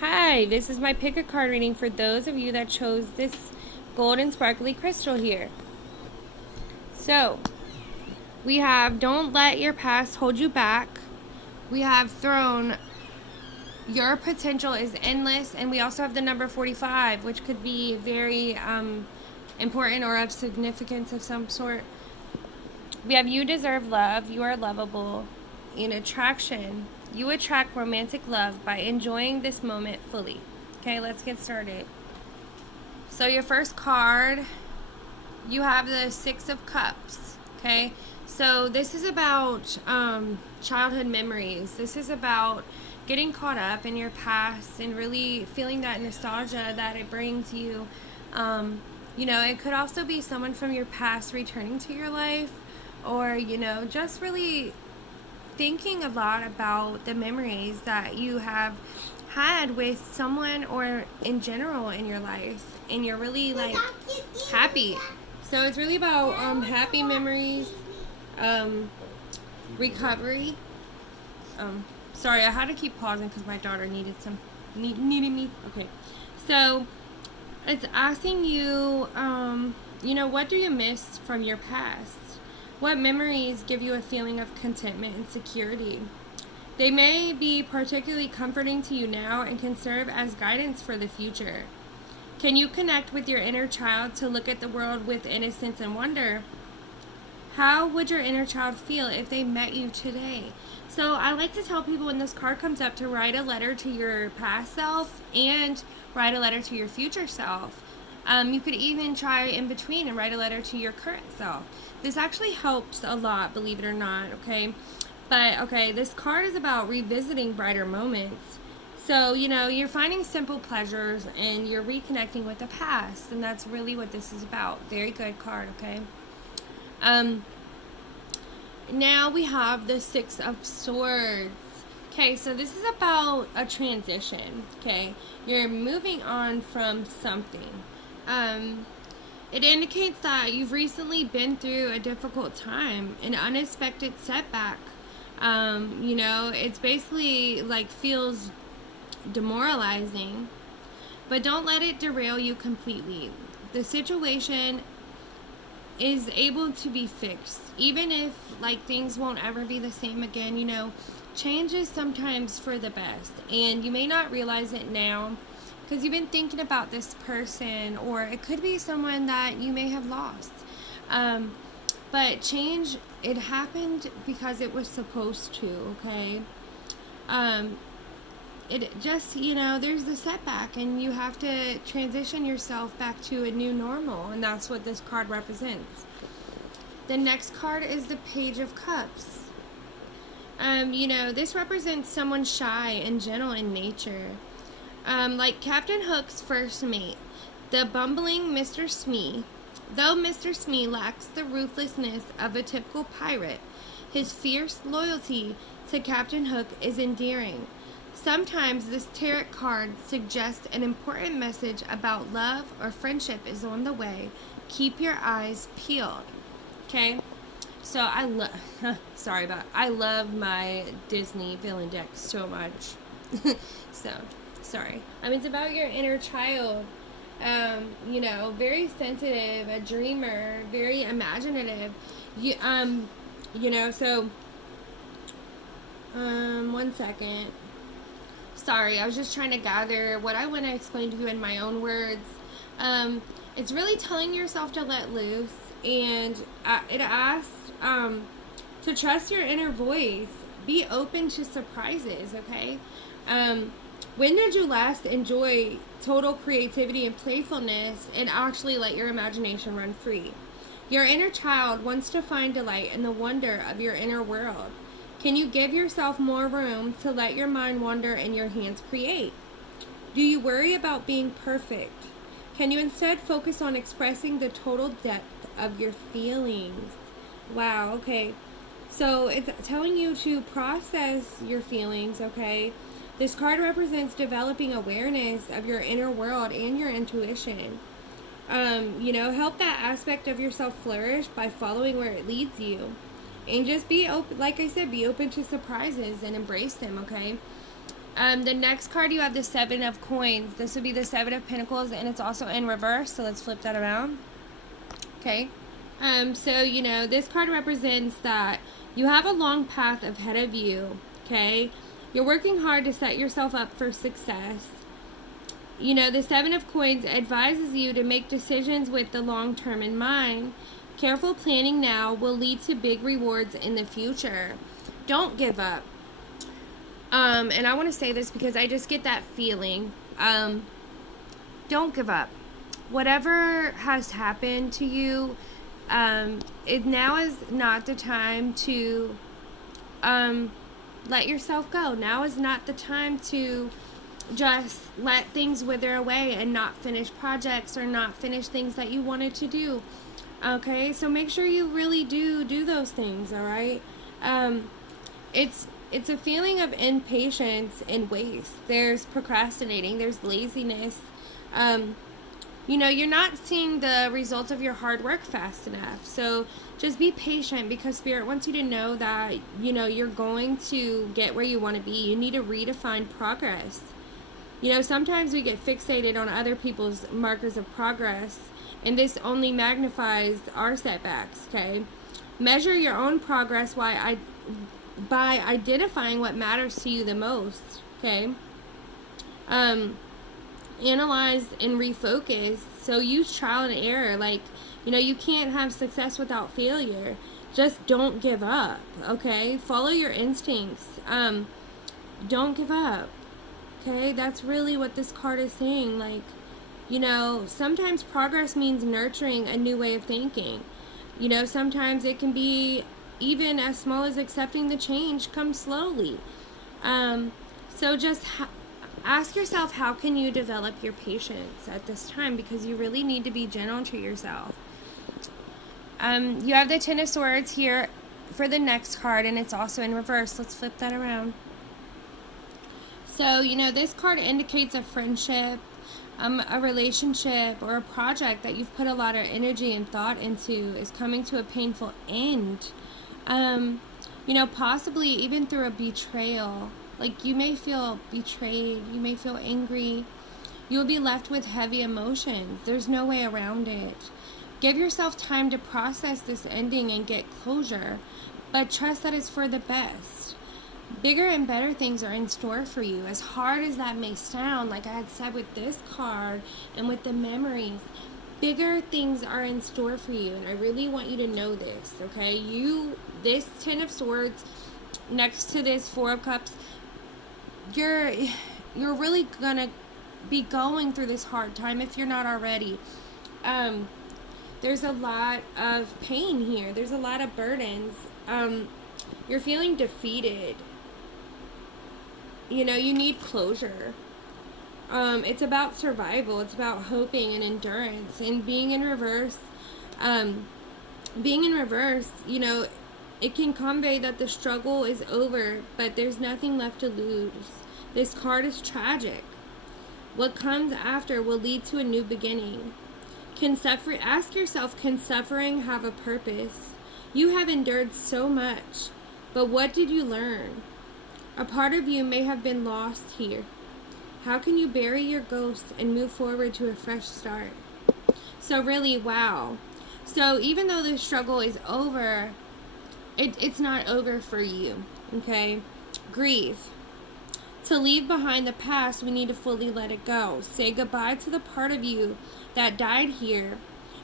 Hi, this is my pick a card reading for those of you that chose this golden sparkly crystal here. So, we have don't let your past hold you back. We have throne, your potential is endless, and we also have the number 45, which could be very important or of significance of some sort. We have you deserve love, you are lovable. In attraction, you attract romantic love by enjoying this moment fully. Okay, let's get started. So your first card, you have the Six of Cups. Okay, so this is about childhood memories. This is about getting caught up in your past and really feeling that nostalgia that it brings you. It could also be someone from your past returning to your life, or just really thinking a lot about the memories that you have had with someone or in general in your life, and you're really like happy. So it's really about happy memories, um, recovery. Sorry, I had to keep pausing because my daughter needed me. Okay, so it's asking you, what do you miss from your past? What memories give you a feeling of contentment and security? They may be particularly comforting to you now and can serve as guidance for the future. Can you connect with your inner child to look at the world with innocence and wonder? How would your inner child feel if they met you today? So I like to tell people when this card comes up to write a letter to your past self and write a letter to your future self. You could even try in between and write a letter to your current self. This actually helps a lot, believe it or not, okay? But, okay, this card is about revisiting brighter moments. So, you're finding simple pleasures and you're reconnecting with the past. And that's really what this is about. Very good card, okay? Um, Now we have the Six of Swords. Okay, so this is about a transition. Okay, you're moving on from something. It indicates that you've recently been through a difficult time, an unexpected setback. It's basically like feels demoralizing, but don't let it derail you completely. The situation is able to be fixed, even if like things won't ever be the same again. Change is sometimes for the best, and you may not realize it now because you've been thinking about this person, or it could be someone that you may have lost. But change, it happened because it was supposed to. Okay. It just, there's the setback, and you have to transition yourself back to a new normal, and that's what this card represents. The next card is the Page of Cups. This represents someone shy and gentle in nature. Like Captain Hook's first mate, the bumbling Mr. Smee. Though Mr. Smee lacks the ruthlessness of a typical pirate, his fierce loyalty to Captain Hook is endearing. Sometimes this tarot card suggests an important message about love or friendship is on the way. Keep your eyes peeled. Okay? So I love my Disney villain deck so much. So, sorry. It's about your inner child. Very sensitive, a dreamer, very imaginative. So, one second. Sorry, I was just trying to gather what I want to explain to you in my own words. It's really telling yourself to let loose, and it asks to trust your inner voice. Be open to surprises, okay? When did you last enjoy total creativity and playfulness and actually let your imagination run free? Your inner child wants to find delight in the wonder of your inner world. Can you give yourself more room to let your mind wander and your hands create? Do you worry about being perfect? Can you instead focus on expressing the total depth of your feelings? Wow, okay. So it's telling you to process your feelings, okay? This card represents developing awareness of your inner world and your intuition. Help that aspect of yourself flourish by following where it leads you. And just be open, like I said, be open to surprises and embrace them, okay? The next card, you have the Seven of Coins. This would be the Seven of Pentacles, and it's also in reverse, so let's flip that around. Okay. So, you know, this card represents that you have a long path ahead of you, okay? You're working hard to set yourself up for success. You know, the Seven of Coins advises you to make decisions with the long term in mind. Careful planning now will lead to big rewards in the future. Don't give up. And I want to say this because I just get that feeling. Don't give up. Whatever has happened to you, now is not the time to let yourself go. Now is not the time to just let things wither away and not finish projects or not finish things that you wanted to do. Okay, so make sure you really do those things, all right? It's a feeling of impatience and waste. There's procrastinating, there's laziness. You know, you're not seeing the results of your hard work fast enough. So just be patient, because Spirit wants you to know that, you know, you're going to get where you want to be. You need to redefine progress. You know, sometimes we get fixated on other people's markers of progress, and this only magnifies our setbacks, okay? Measure your own progress by identifying what matters to you the most, okay? Analyze and refocus. So use trial and error. Like, you know, you can't have success without failure. Just don't give up, okay? Follow your instincts. Don't give up, okay? That's really what this card is saying. Like, you know, sometimes progress means nurturing a new way of thinking. You know, sometimes it can be even as small as accepting the change comes slowly. So just ask yourself, how can you develop your patience at this time? Because you really need to be gentle to yourself. You have the Ten of Swords here for the next card, and it's also in reverse. Let's flip that around. So, you know, this card indicates a friendship, a relationship, or a project that you've put a lot of energy and thought into is coming to a painful end. You know, possibly even through a betrayal. Like, you may feel betrayed, you may feel angry. You'll be left with heavy emotions. There's no way around it. Give yourself time to process this ending and get closure, but trust that it's for the best. Bigger and better things are in store for you. As hard as that may sound, like I had said with this card and with the memories, bigger things are in store for you, and I really want you to know this, okay? This Ten of Swords next to this Four of Cups, you're really gonna be going through this hard time if you're not already. There's a lot of pain here. There's a lot of burdens. You're feeling defeated. You know, you need closure. It's about survival. It's about hoping and endurance. And being in reverse, you know, it can convey that the struggle is over, but there's nothing left to lose. This card is tragic. What comes after will lead to a new beginning. Ask yourself, can suffering have a purpose? You have endured so much, but what did you learn? A part of you may have been lost here. How can you bury your ghost and move forward to a fresh start? So really, wow. So even though the struggle is over, it's not over for you, okay? Grieve. To leave behind the past, we need to fully let it go. Say goodbye to the part of you that died here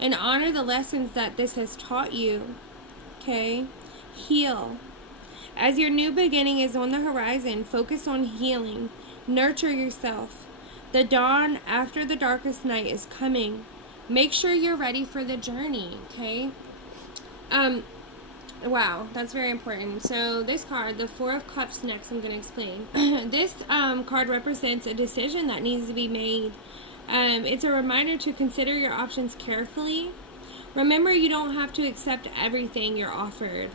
and honor the lessons that this has taught you, okay? Heal. As your new beginning is on the horizon, focus on healing. Nurture yourself. The dawn after the darkest night is coming. Make sure you're ready for the journey, okay? Wow, that's very important. So this card, the Four of Cups next, I'm going to explain. This card represents a decision that needs to be made. It's a reminder to consider your options carefully. Remember, you don't have to accept everything you're offered.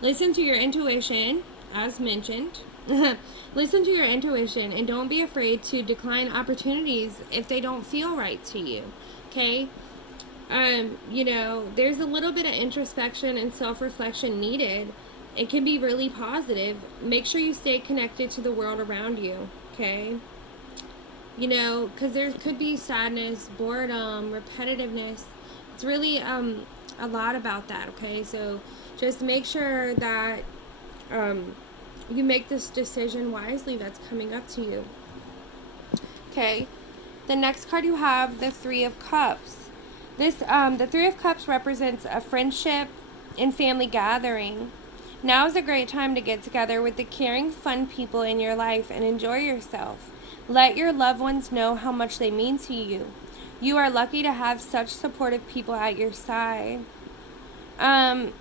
Listen to your intuition, as mentioned. Listen to your intuition and don't be afraid to decline opportunities if they don't feel right to you, okay? You know, there's a little bit of introspection and self-reflection needed. It can be really positive. Make sure you stay connected to the world around you. Okay? You know, because there could be sadness, boredom, repetitiveness. It's really a lot about that, okay? So just make sure that you make this decision wisely that's coming up to you. Okay? The next card you have, the Three of Cups. The Three of Cups represents a friendship and family gathering. Now is a great time to get together with the caring, fun people in your life and enjoy yourself. Let your loved ones know how much they mean to you. You are lucky to have such supportive people at your side. Um,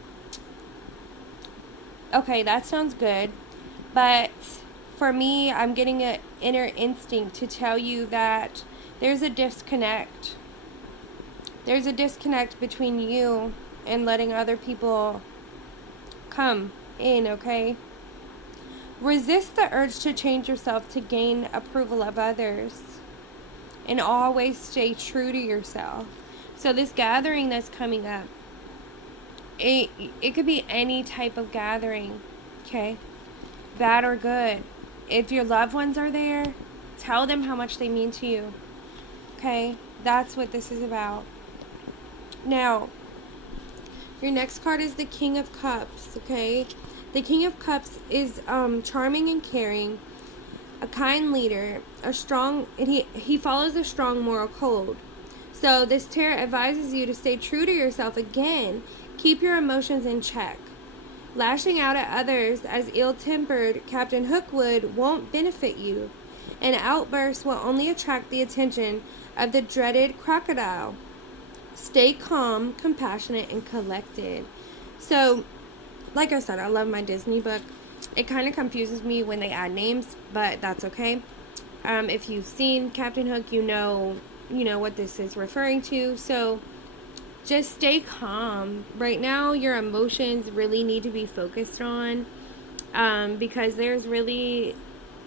okay, that sounds good. But for me, I'm getting an inner instinct to tell you that there's a disconnect. There's a disconnect between you and letting other people come in, okay? Resist the urge to change yourself to gain approval of others. And always stay true to yourself. So this gathering that's coming up, it could be any type of gathering, okay? Bad or good. If your loved ones are there, tell them how much they mean to you. Okay? That's what this is about. Now, your next card is the King of Cups, okay? The King of Cups is charming and caring, a kind leader, he follows a strong moral code. So this tarot advises you to stay true to yourself again. Keep your emotions in check. Lashing out at others as ill-tempered Captain Hook would won't benefit you. An outburst will only attract the attention of the dreaded crocodile. Stay calm, compassionate, and collected. So, like I said, I love my Disney book. It kind of confuses me when they add names, but that's okay. If you've seen Captain Hook, you know what this is referring to. So, just stay calm. Right now, your emotions really need to be focused on because there's really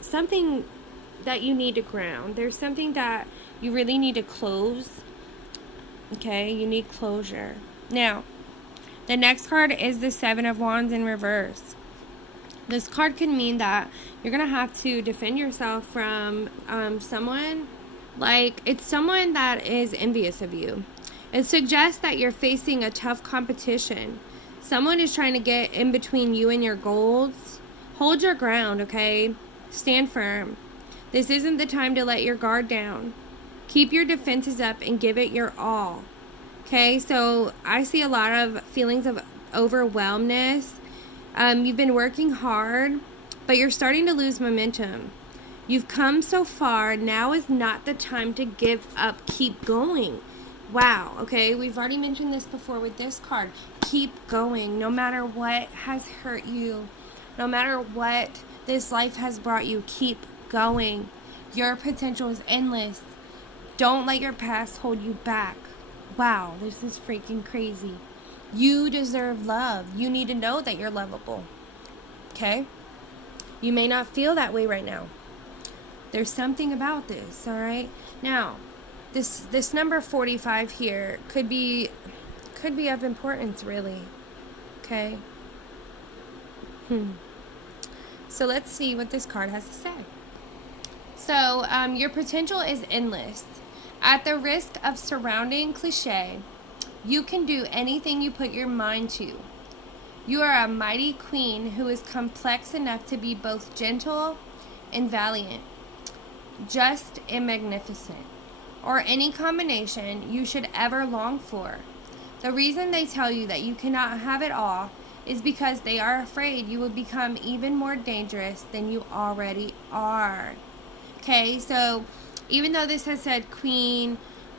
something that you need to ground. There's something that you really need to close. Okay, you need closure. Now, the next card is the Seven of Wands in reverse. This card can mean that you're going to have to defend yourself from someone. Like, it's someone that is envious of you. It suggests that you're facing a tough competition. Someone is trying to get in between you and your goals. Hold your ground, okay? Stand firm. This isn't the time to let your guard down. Keep your defenses up and give it your all. Okay, so I see a lot of feelings of overwhelmness. You've been working hard, but you're starting to lose momentum. You've come so far. Now is not the time to give up. Keep going. Wow, okay, we've already mentioned this before with this card. Keep going, no matter what has hurt you, no matter what this life has brought you, keep going. Your potential is endless. Don't let your past hold you back. Wow, this is freaking crazy. You deserve love. You need to know that you're lovable, okay? You may not feel that way right now. There's something about this, all right? Now, this number 45 here could be of importance, really. Okay? So let's see what this card has to say. So, your potential is endless. At the risk of surrounding cliche, you can do anything you put your mind to. You are a mighty queen who is complex enough to be both gentle and valiant, just and magnificent, or any combination you should ever long for. The reason they tell you that you cannot have it all is because they are afraid you will become even more dangerous than you already are. Okay, so even though this has said queen,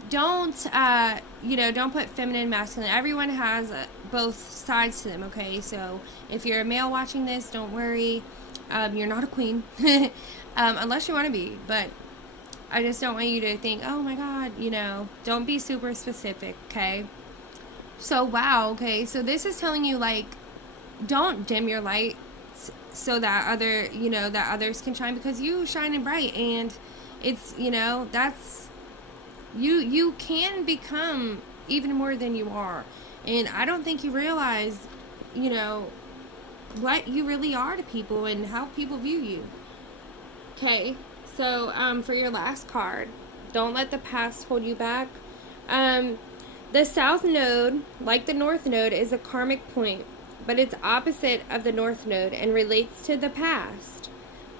don't put feminine, masculine. Everyone has both sides to them, okay? So if you're a male watching this, don't worry. You're not a queen, unless you want to be, but I just don't want you to think, oh my God, don't be super specific, okay? So, wow, okay, so this is telling you, like, don't dim your light so that others can shine, because you shining bright, and it's, that's, you can become even more than you are, and I don't think you realize, what you really are to people and how people view you, okay? So, for your last card, don't let the past hold you back. The South Node, like the North Node, is a karmic point, but it's opposite of the North Node and relates to the past,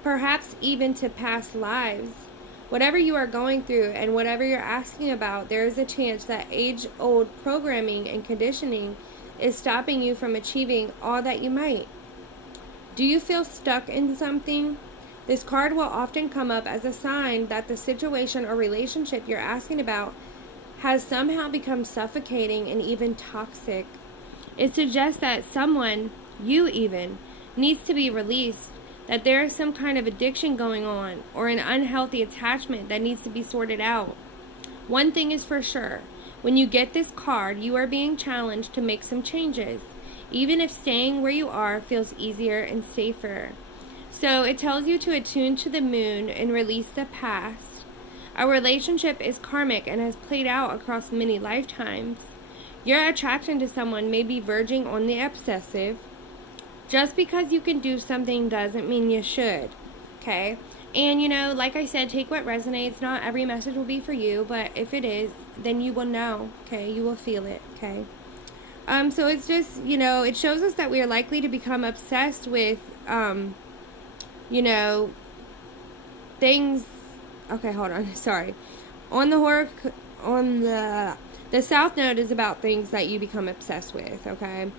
perhaps even to past lives. Whatever you are going through and whatever you're asking about, there is a chance that age old programming and conditioning is stopping you from achieving all that you might. Do you feel stuck in something? This card will often come up as a sign that the situation or relationship you're asking about has somehow become suffocating and even toxic. It suggests that someone, you even, needs to be released, that there is some kind of addiction going on or an unhealthy attachment that needs to be sorted out. One thing is for sure, when you get this card, you are being challenged to make some changes, even if staying where you are feels easier and safer. So it tells you to attune to the moon and release the past. Our relationship is karmic and has played out across many lifetimes. Your attraction to someone may be verging on the obsessive. Just because you can do something doesn't mean you should, okay? And, like I said, take what resonates. Not every message will be for you, but if it is, then you will know, okay? You will feel it, okay? So it's just, it shows us that we are likely to become obsessed with, things. Okay, hold on. Sorry. On the South Node is about things that you become obsessed with, okay?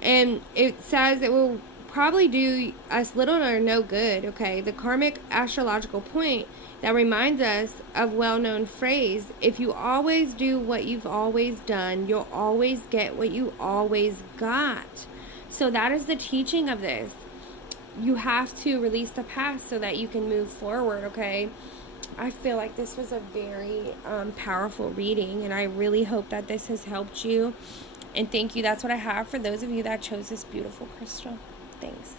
And it says it will probably do us little or no good, okay? The karmic astrological point that reminds us of well-known phrase, if you always do what you've always done, you'll always get what you always got. So that is the teaching of this. You have to release the past so that you can move forward, okay? I feel like this was a very powerful reading, and I really hope that this has helped you. And thank you. That's what I have for those of you that chose this beautiful crystal. Thanks.